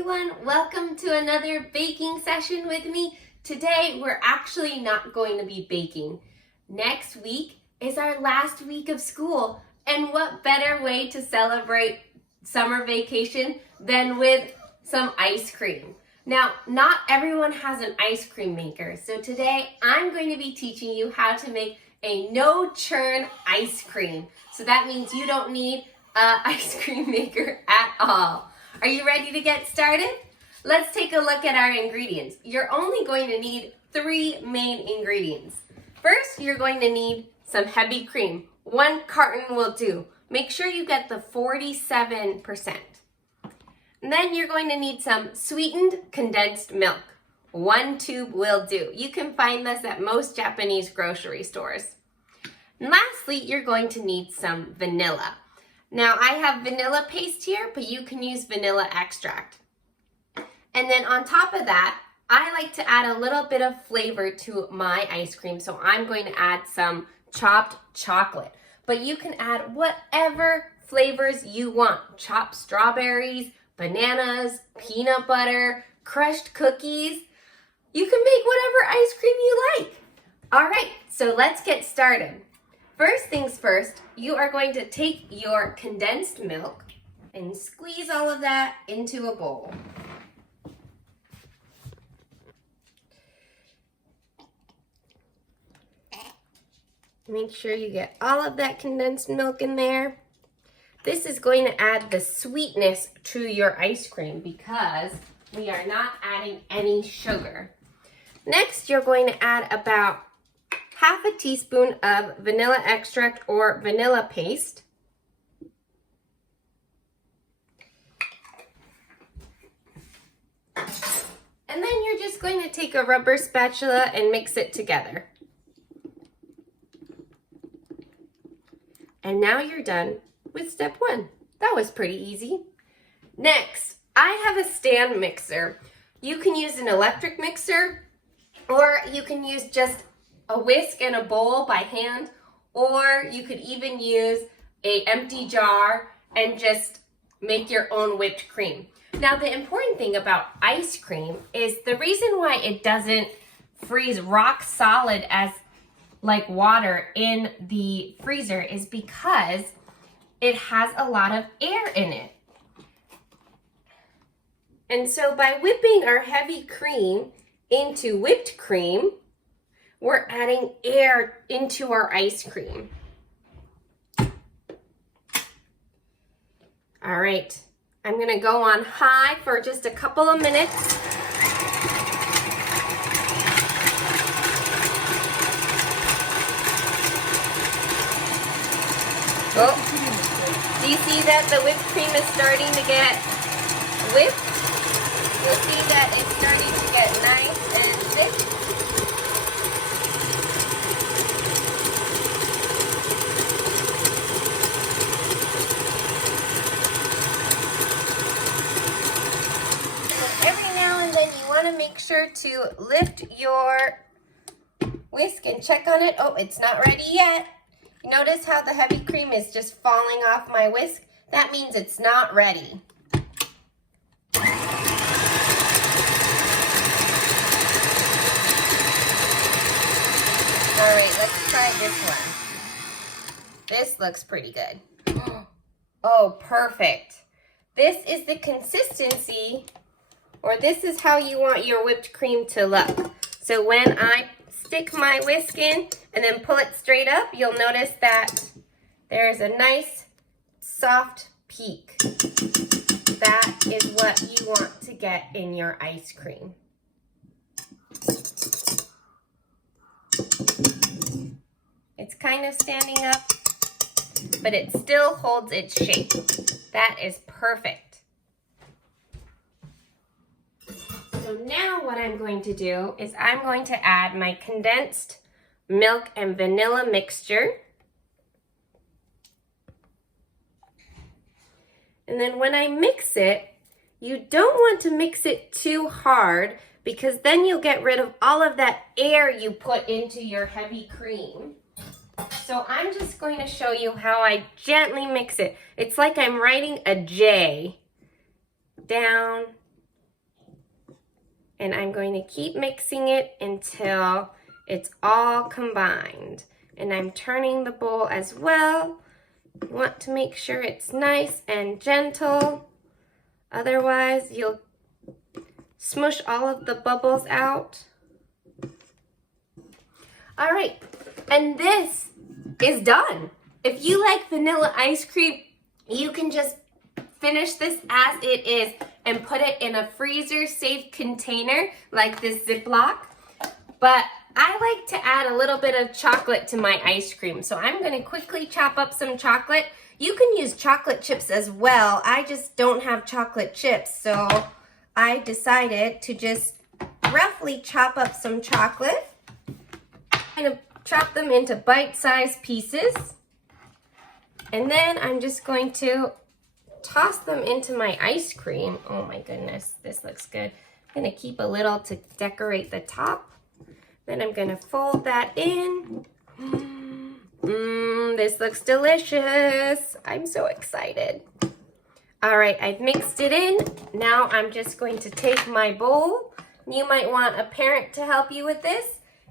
everyone, welcome to another baking session with me. Today we're actually not going to be baking. Next week is our last week of school, and what better way to celebrate summer vacation than with some ice cream. Now, not everyone has an ice cream maker, so today I'm going to be teaching you how to make a no churn ice cream. So that means you don't need an ice cream maker at all. Are you ready to get started? Let's take a look at our ingredients. You're only going to need 3 main ingredients. First, you're going to need some heavy cream. 1 carton will do. Make sure you get the 47%. And then you're going to need some sweetened condensed milk. 1 tube will do. You can find this at most Japanese grocery stores. And lastly, you're going to need some vanilla. Now, I have vanilla paste here, but you can use vanilla extract. And then on top of that, I like to add a little bit of flavor to my ice cream, so I'm going to add some chopped chocolate. But you can add whatever flavors you want. Chopped strawberries, bananas, peanut butter, crushed cookies. You can make whatever ice cream you like. All right, so let's get started. First things first, you are going to take your condensed milk and squeeze all of that into a bowl. Make sure you get all of that condensed milk in there. This is going to add the sweetness to your ice cream because we are not adding any sugar. Next, you're going to add about half a teaspoon of vanilla extract or vanilla paste. And then you're just going to take a rubber spatula and mix it together. And now you're done with step 1. That was pretty easy. Next, I have a stand mixer. You can use an electric mixer, or you can use just a whisk and a bowl by hand, or you could even use an empty jar and just make your own whipped cream. Now, the important thing about ice cream is the reason why it doesn't freeze rock solid as like water in the freezer is because it has a lot of air in it. And so by whipping our heavy cream into whipped cream, we're adding air into our ice cream. All right, I'm gonna go on high for just a couple of minutes. Oh, do you see that the whipped cream is starting to get whipped? You'll see that it's starting to get nice and thick. Make sure to lift your whisk and check on it. Oh, it's not ready yet. You notice how the heavy cream is just falling off my whisk? That means it's not ready. All right, let's try this one. This looks pretty good. Oh, perfect. This is the consistency, or this is how you want your whipped cream to look. So when I stick my whisk in and then pull it straight up, you'll notice that there's a nice soft peak. That is what you want to get in your ice cream. It's kind of standing up, but it still holds its shape. That is perfect. So now what I'm going to do is I'm going to add my condensed milk and vanilla mixture. And then when I mix it, you don't want to mix it too hard because then you'll get rid of all of that air you put into your heavy cream. So I'm just going to show you how I gently mix it. It's like I'm writing a J down And I'm going to keep mixing it until it's all combined. And I'm turning the bowl as well. You want to make sure it's nice and gentle. Otherwise, you'll smush all of the bubbles out. All right, and this is done. If you like vanilla ice cream, you can just finish this as it is and put it in a freezer-safe container like this Ziploc. But I like to add a little bit of chocolate to my ice cream. So I'm gonna quickly chop up some chocolate. You can use chocolate chips as well. I just don't have chocolate chips, so I decided to just roughly chop up some chocolate. I'm gonna chop them into bite-sized pieces. And then I'm just going to toss them into my ice cream. Oh my goodness, this looks good. I'm gonna keep a little to decorate the top. Then I'm gonna fold that in. This looks delicious. I'm so excited. All right, I've mixed it in. Now I'm just going to take my bowl. You might want a parent to help you with this.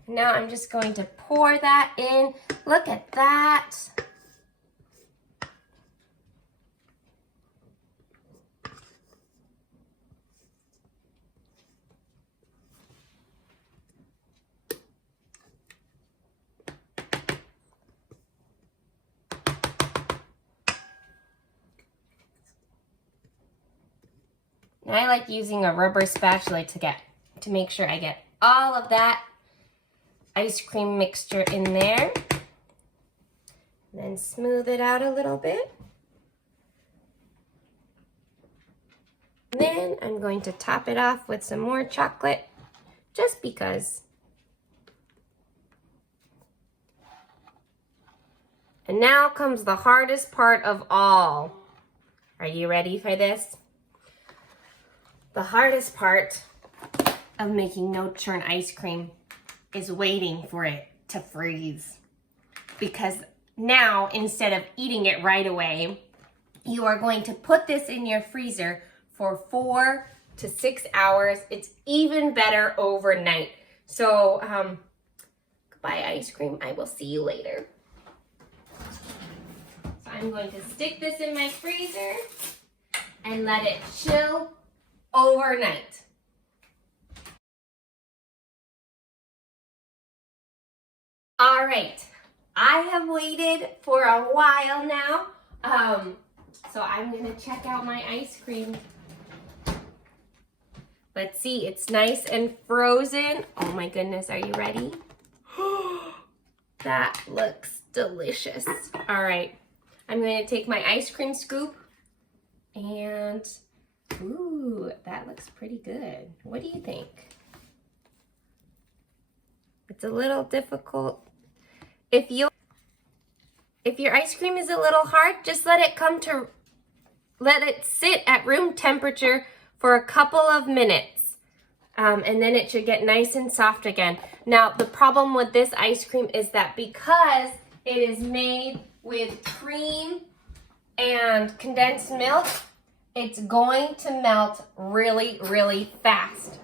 Now I'm just going to pour that in. Look at that. And I like using a rubber spatula to make sure I get all of that ice cream mixture in there. Then smooth it out a little bit. And then I'm going to top it off with some more chocolate, just because. And now comes the hardest part of all. Are you ready for this? The hardest part of making no churn ice cream is waiting for it to freeze. Because now, instead of eating it right away, you are going to put this in your freezer for 4 to 6 hours. It's even better overnight. So, goodbye ice cream. I will see you later. So I'm going to stick this in my freezer and let it chill overnight. All right, I have waited for a while now. So I'm gonna check out my ice cream. Let's see, it's nice and frozen. Oh my goodness, are you ready? That looks delicious. All right, I'm gonna take my ice cream scoop and, ooh, that looks pretty good. What do you think? It's a little difficult. If your ice cream is a little hard, just let it sit at room temperature for a couple of minutes. And then it should get nice and soft again. Now, the problem with this ice cream is that because it is made with cream and condensed milk, it's going to melt really, really fast.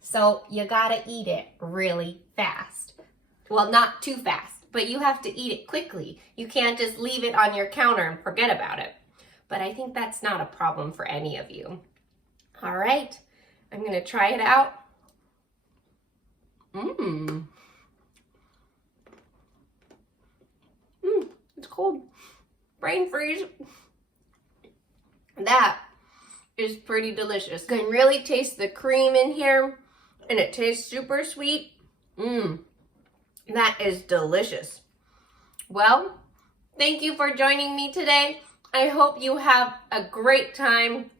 So you gotta eat it really fast. Well, not too fast, but you have to eat it quickly. You can't just leave it on your counter and forget about it. But I think that's not a problem for any of you. All right, I'm gonna try it out. It's cold. Brain freeze. That is pretty delicious. You can really taste the cream in here, and it tastes super sweet. That is delicious. Well, thank you for joining me today. I hope you have a great time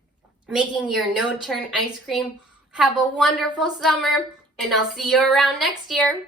making your no churn ice cream. Have a wonderful summer, and I'll see you around next year.